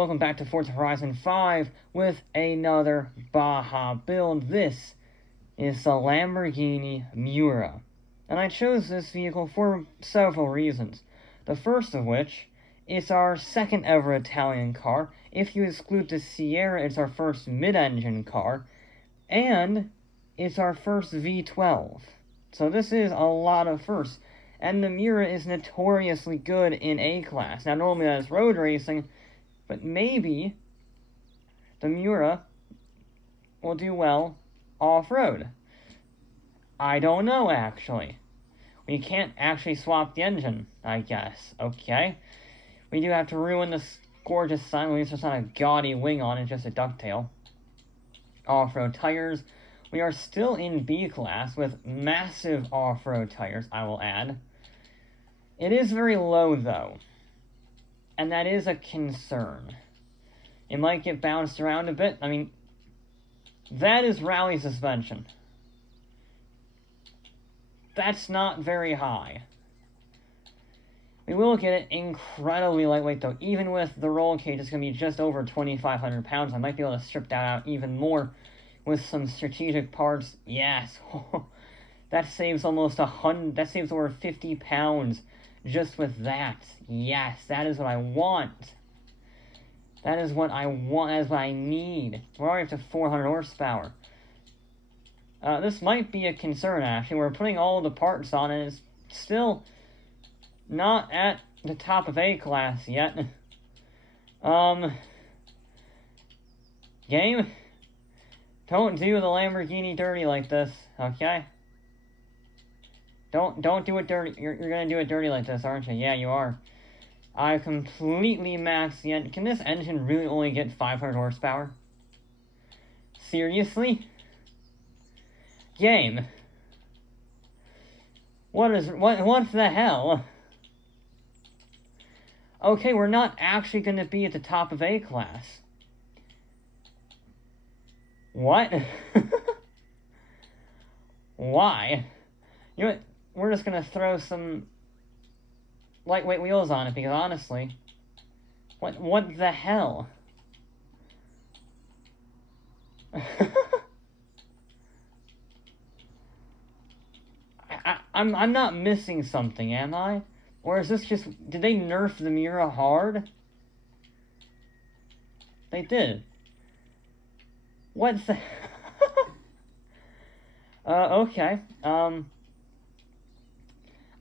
welcome back to Forza Horizon 5 with another Baja build. This is the Lamborghini Miura, and I chose this vehicle for several reasons. The first of which is our second ever Italian car. If you exclude the Sierra, it's our first mid-engine car, and it's our first V12. So this is a lot of firsts, and the Miura is notoriously good in A-Class. Now normally that is road racing, but maybe the Miura will do well off-road. I don't know, actually. We can't actually swap the engine, I guess. Okay. We do have to ruin this gorgeous sign. At least it's not a gaudy wing on it, just a ducktail. Off-road tires. We are still in B-Class with massive off-road tires, I will add. It is very low, though. And that is a concern. It might get bounced around a bit. I mean, that is rally suspension. That's not very high. We will get it incredibly lightweight, though. Even with the roll cage, it's going to be just over 2,500 pounds. I might be able to strip that out even more with some strategic parts. Yes. That saves almost 100. That saves over 50 pounds. Just with that. Yes, that is what I want. That is what I want. That is what I need. We're already up to 400 horsepower. This might be a concern, actually. We're putting all the parts on, and it's still not at the top of A-Class yet. Game? Don't do the Lamborghini dirty like this, okay? Don't do it dirty. You're gonna do it dirty like this, aren't you? Yeah, you are. I completely maxed the engine. Can this engine really only get 500 horsepower? Seriously? Game. What the hell? Okay, we're not actually gonna be at the top of A-Class. What? Why? You know what? We're just gonna throw some lightweight wheels on it, because honestly, what the hell? I'm not missing something, am I? Or is this just, did they nerf the Miura hard? They did. What the okay.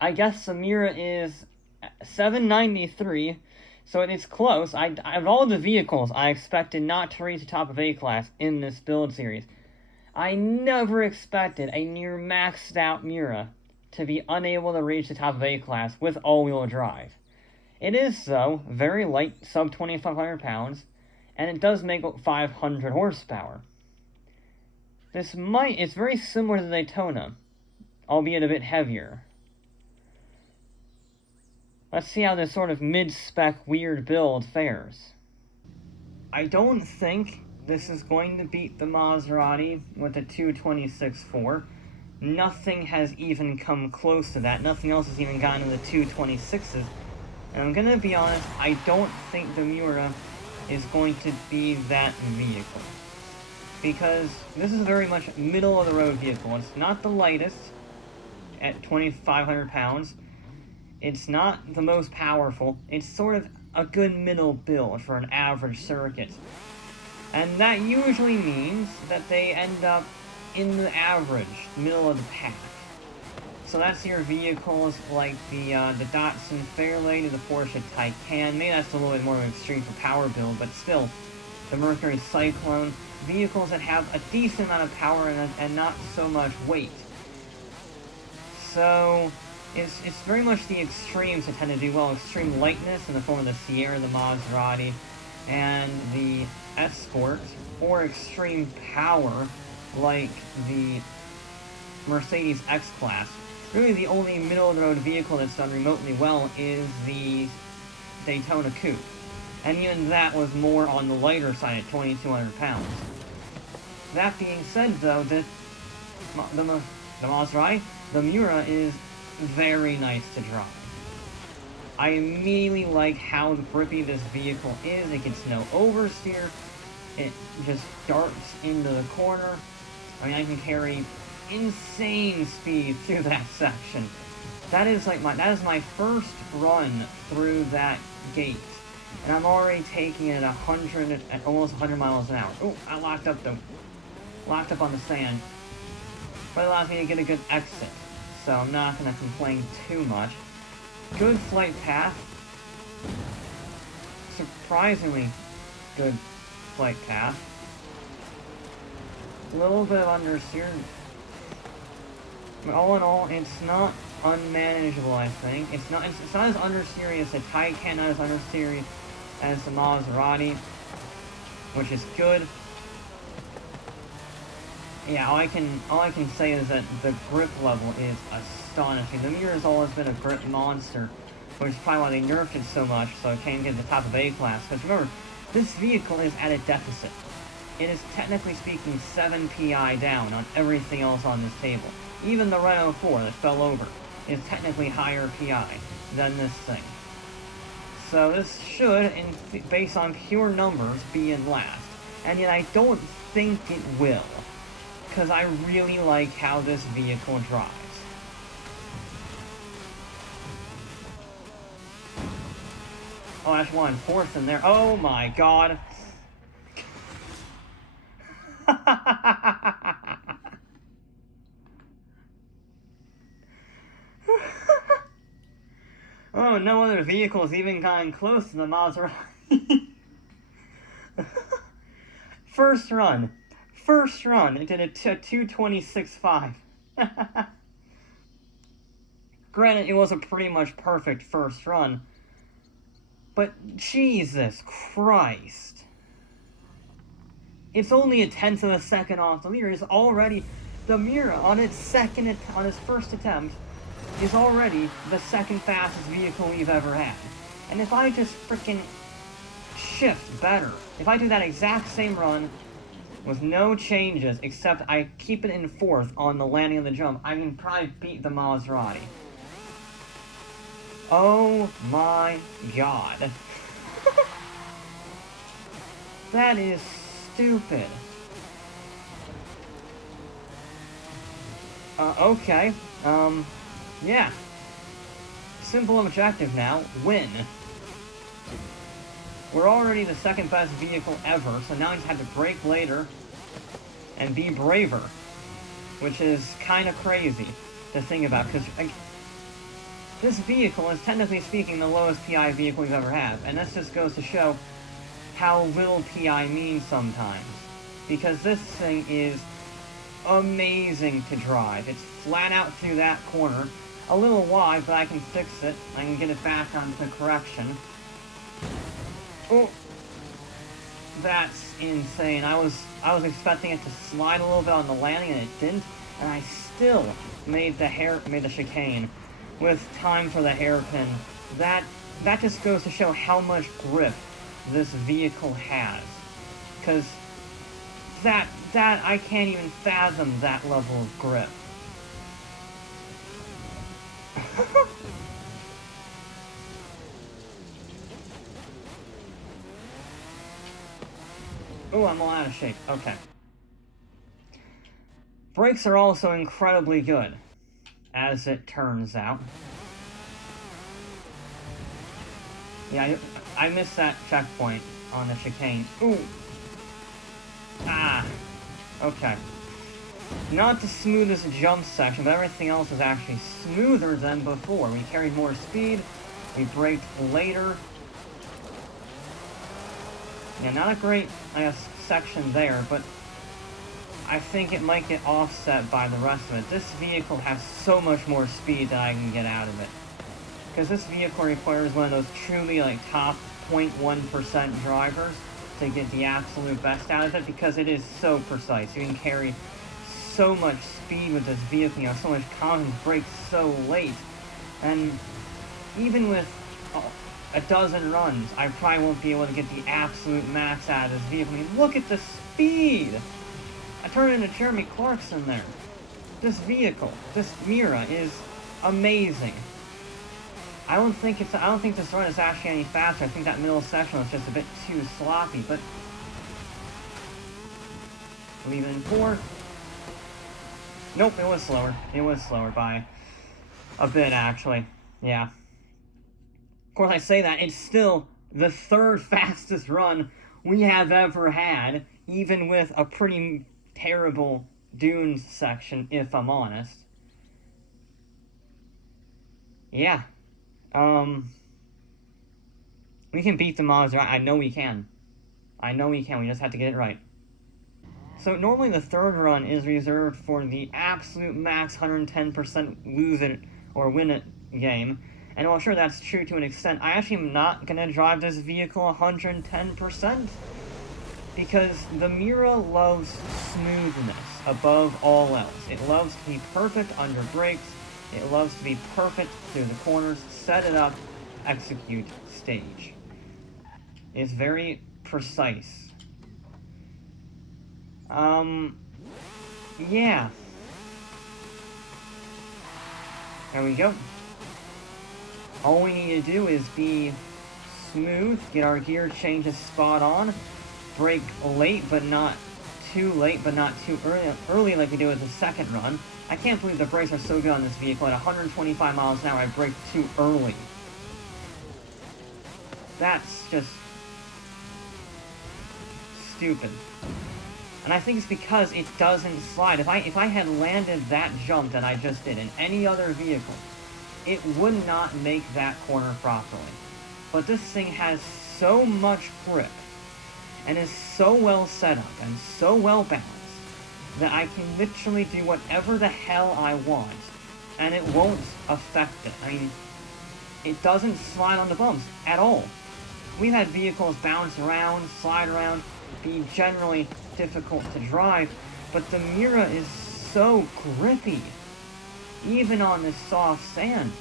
I guess the Miura is 793, so it's close. Of all the vehicles, I expected not to reach the top of A-Class in this build series. I never expected a near maxed out Miura to be unable to reach the top of A-Class with all-wheel drive. It is, though, very light, sub 2,500 pounds, and it does make 500 horsepower. It's very similar to the Daytona, albeit a bit heavier. Let's see how this sort of mid-spec weird build fares. I don't think this is going to beat the Maserati with the 226.4. Nothing has even come close to that. Nothing else has even gotten to the 226s. And I'm gonna be honest, I don't think the Miura is going to be that vehicle. Because this is very much middle-of-the-road vehicle. It's not the lightest at 2,500 pounds. It's not the most powerful. It's sort of a good middle build for an average circuit. And that usually means that they end up in the average, middle of the pack. So that's your vehicles like the Datsun Fairlady, the Porsche Taycan. Maybe that's a little bit more extreme for power build, but still, the Mercury Cyclone. Vehicles that have a decent amount of power and not so much weight. So it's very much the extremes that tend to do well. Extreme lightness in the form of the Sierra, the Maserati, and the Escort, or extreme power like the Mercedes X-Class. Really the only middle-of-the-road vehicle that's done remotely well is the Daytona Coupe. And even that was more on the lighter side at 2,200 pounds. That being said, though, the Maserati, the Miura is very nice to drive. I immediately like how grippy this vehicle is. It gets no oversteer. It just darts into the corner. I mean, I can carry insane speed through that section. That is my first run through that gate, and I'm already taking it at almost 100 miles an hour. Oh, I locked up on the sand, but it allows me to get a good exit, so I'm not gonna complain too much. Good flight path, surprisingly good flight path. A little bit of understeer. But all in all, it's not unmanageable, I think. It's not as understeery as the Taycan, not as understeery as the Maserati, which is good. Yeah, all I can say is that the grip level is astonishing. The Miura's always been a grip monster, which is probably why they nerfed it so much, so it can't get to the top of A-class. Because remember, this vehicle is at a deficit. It is technically speaking 7 PI down on everything else on this table. Even the Renault 4 that fell over is technically higher PI than this thing. So this should, based on pure numbers, be in last. And yet I don't think it will, because I really like how this vehicle drives. Oh, that's one fourth in there. Oh my god. Oh, no other vehicles even gotten close to the Maserati. First run, it did a 226.5. Granted, it was a pretty much perfect first run, but Jesus Christ. It's only a tenth of a second off the leader. It's already the Miura on its first attempt is already the second fastest vehicle we've ever had. And if I just freaking shift better, if I do that exact same run with no changes except I keep it in fourth on the landing of the jump, I can probably beat the Maserati. Oh my god. That is stupid. Okay. Yeah. Simple objective now. Win. We're already the second best vehicle ever, so now I just have to brake later and be braver. Which is kind of crazy to think about, because this vehicle is technically speaking the lowest PI vehicle we've ever had, and this just goes to show how little PI means sometimes. Because this thing is amazing to drive. It's flat out through that corner. A little wide, but I can fix it. I can get it back onto correction. Oh, that's insane. I was expecting it to slide a little bit on the landing, and it didn't. And I still made the chicane with time for the hairpin. That just goes to show how much grip this vehicle has. Because that I can't even fathom that level of grip. Oh, I'm all out of shape. Okay. Brakes are also incredibly good, as it turns out. Yeah, I missed that checkpoint on the chicane. Ooh! Ah! Okay. Not the smoothest jump section, but everything else is actually smoother than before. We carried more speed, we braked later. Yeah, not a great, I guess, section there, but I think it might get offset by the rest of it. This vehicle has so much more speed that I can get out of it. Because this vehicle requires one of those truly, like, top 0.1% drivers to get the absolute best out of it, because it is so precise. You can carry so much speed with this vehicle, you know, so much confidence, brakes so late. And even with a dozen runs, I probably won't be able to get the absolute max out of this vehicle. I mean, look at the speed! I turned into Jeremy Clarkson there. This vehicle, this Miura, is amazing. I don't think this run is actually any faster. I think that middle section was just a bit too sloppy, but leave it in 4. Nope, it was slower. It was slower by a bit, actually. Yeah. Of course, I say that, it's still the 3rd fastest run we have ever had, even with a pretty terrible dunes section, if I'm honest. Yeah. We can beat the Mazda. I know we can. I know we can. We just have to get it right. So normally the 3rd run is reserved for the absolute max 110% lose it or win it game. And while sure that's true to an extent, I actually am not going to drive this vehicle 110%. Because the Miura loves smoothness above all else. It loves to be perfect under brakes. It loves to be perfect through the corners. Set it up, execute, stage. It's very precise. Yeah. There we go. All we need to do is be smooth, get our gear changes spot on, brake late, but not too late, but not too early like we did with the 2nd run. I can't believe the brakes are so good on this vehicle. At 125 miles an hour, I braked too early. That's just stupid. And I think it's because it doesn't slide. If I had landed that jump that I just did in any other vehicle, it would not make that corner properly. But this thing has so much grip and is so well set up and so well balanced that I can literally do whatever the hell I want and it won't affect it. I mean, it doesn't slide on the bumps at all. We've had vehicles bounce around, slide around, be generally difficult to drive, but the Miura is so grippy, even on this soft sand,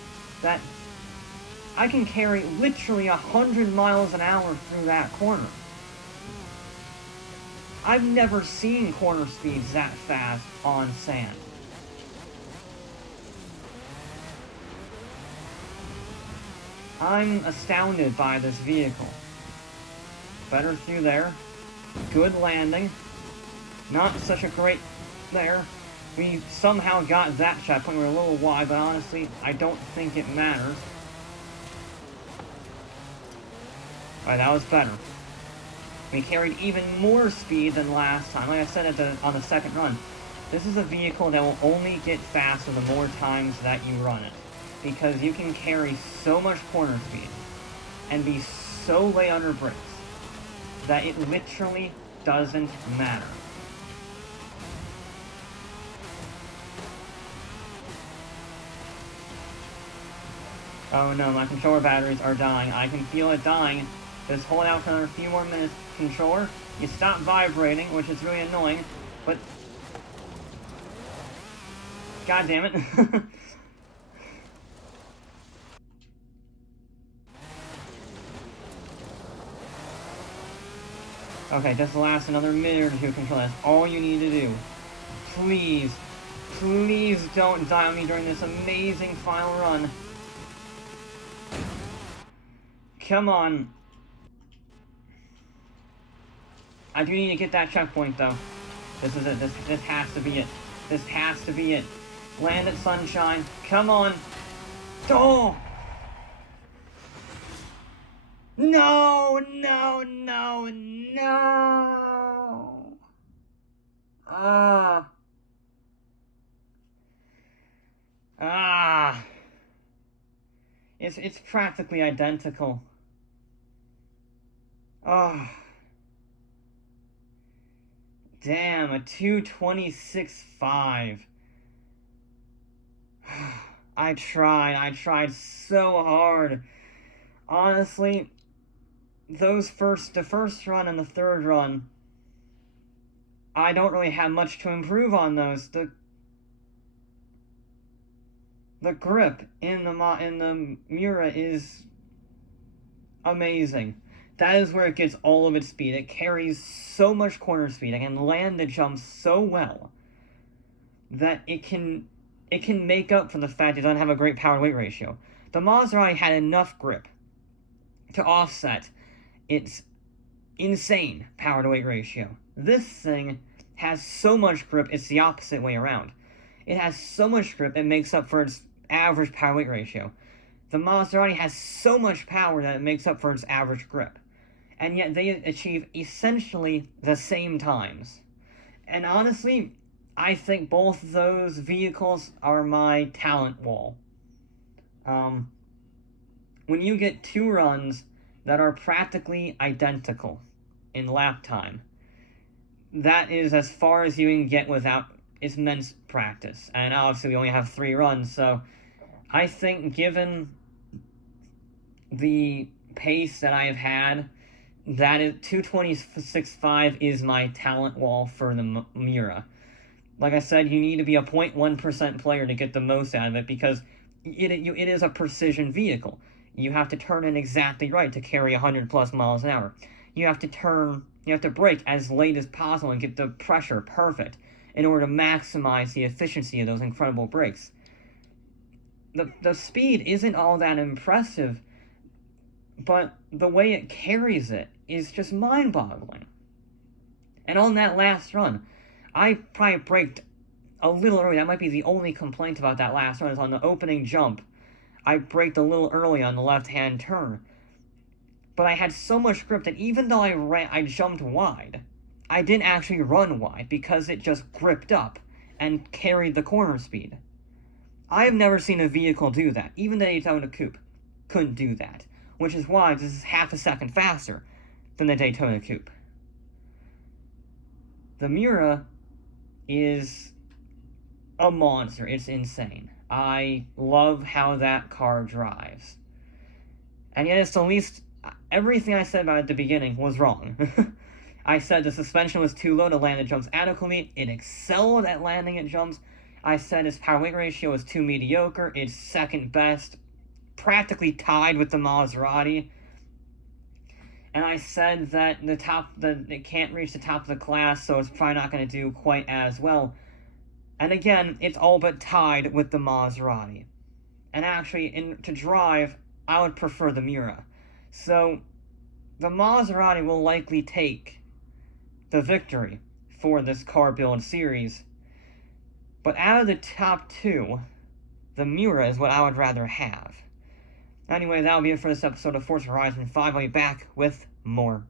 that I can carry literally 100 miles an hour through that corner. I've never seen corner speeds that fast on sand. I'm astounded by this vehicle. Better through there. Good landing. Not such a great there. We somehow got that checkpoint. We were a little wide, but honestly, I don't think it matters. Alright, that was better. We carried even more speed than last time. Like I said on the 2nd run, this is a vehicle that will only get faster the more times that you run it. Because you can carry so much corner speed and be so late under brakes that it literally doesn't matter. Oh no, my controller batteries are dying. I can feel it dying. Just hold out for another few more minutes. Controller, you stop vibrating, which is really annoying, but god damn it. Okay, just last another minute or two, control. That's all you need to do. Please, please don't die on me during this amazing final run. Come on. I do need to get that checkpoint, though. This is it. This has to be it. This has to be it. Land at Sunshine. Come on. Oh! No, no, no, no. It's practically identical. Oh. Damn, a 2:26.5. I tried so hard. Honestly, the first run and the 3rd run, I don't really have much to improve on those. The grip in the Miura is amazing. That is where it gets all of its speed. It carries so much corner speed. It can land the jumps so well that it can make up for the fact it doesn't have a great power-weight ratio. The Maserati had enough grip to offset its insane power-to-weight ratio. This thing has so much grip, it's the opposite way around. It has so much grip, it makes up for its average power-weight ratio. The Maserati has so much power that it makes up for its average grip. And yet they achieve essentially the same times. And honestly, I think both those vehicles are my talent wall. When you get two runs that are practically identical in lap time, that is as far as you can get without immense practice. And obviously we only have 3 runs, so I think given the pace that I have had, that is 226.5 is my talent wall for the Miura. Like I said, you need to be a 0.1% player to get the most out of it, because it is a precision vehicle. You have to turn in exactly right to carry 100 plus miles an hour. You have to brake as late as possible and get the pressure perfect in order to maximize the efficiency of those incredible brakes. The speed isn't all that impressive, but the way it carries it is just mind-boggling. And on that last run, I probably braked a little early. That might be the only complaint about that last run, is on the opening jump. I braked a little early on the left-hand turn. But I had so much grip that even though I jumped wide, I didn't actually run wide because it just gripped up and carried the corner speed. I've never seen a vehicle do that. Even the Daytona Coupe couldn't do that, which is why this is half a second faster than the Daytona Coupe. The Miura is a monster. It's insane. I love how that car drives. And yet it's the least... Everything I said about it at the beginning was wrong. I said the suspension was too low to land the jumps adequately. It excelled at landing at jumps. I said its power-weight ratio was too mediocre. It's second best, practically tied with the Maserati. And I said that it can't reach the top of the class, so it's probably not going to do quite as well. And again, it's all but tied with the Maserati. And actually, to drive, I would prefer the Miura. So, the Maserati will likely take the victory for this car build series. But out of the top 2, the Miura is what I would rather have. Anyway, that'll be it for this episode of Forza Horizon 5. I'll be back with more.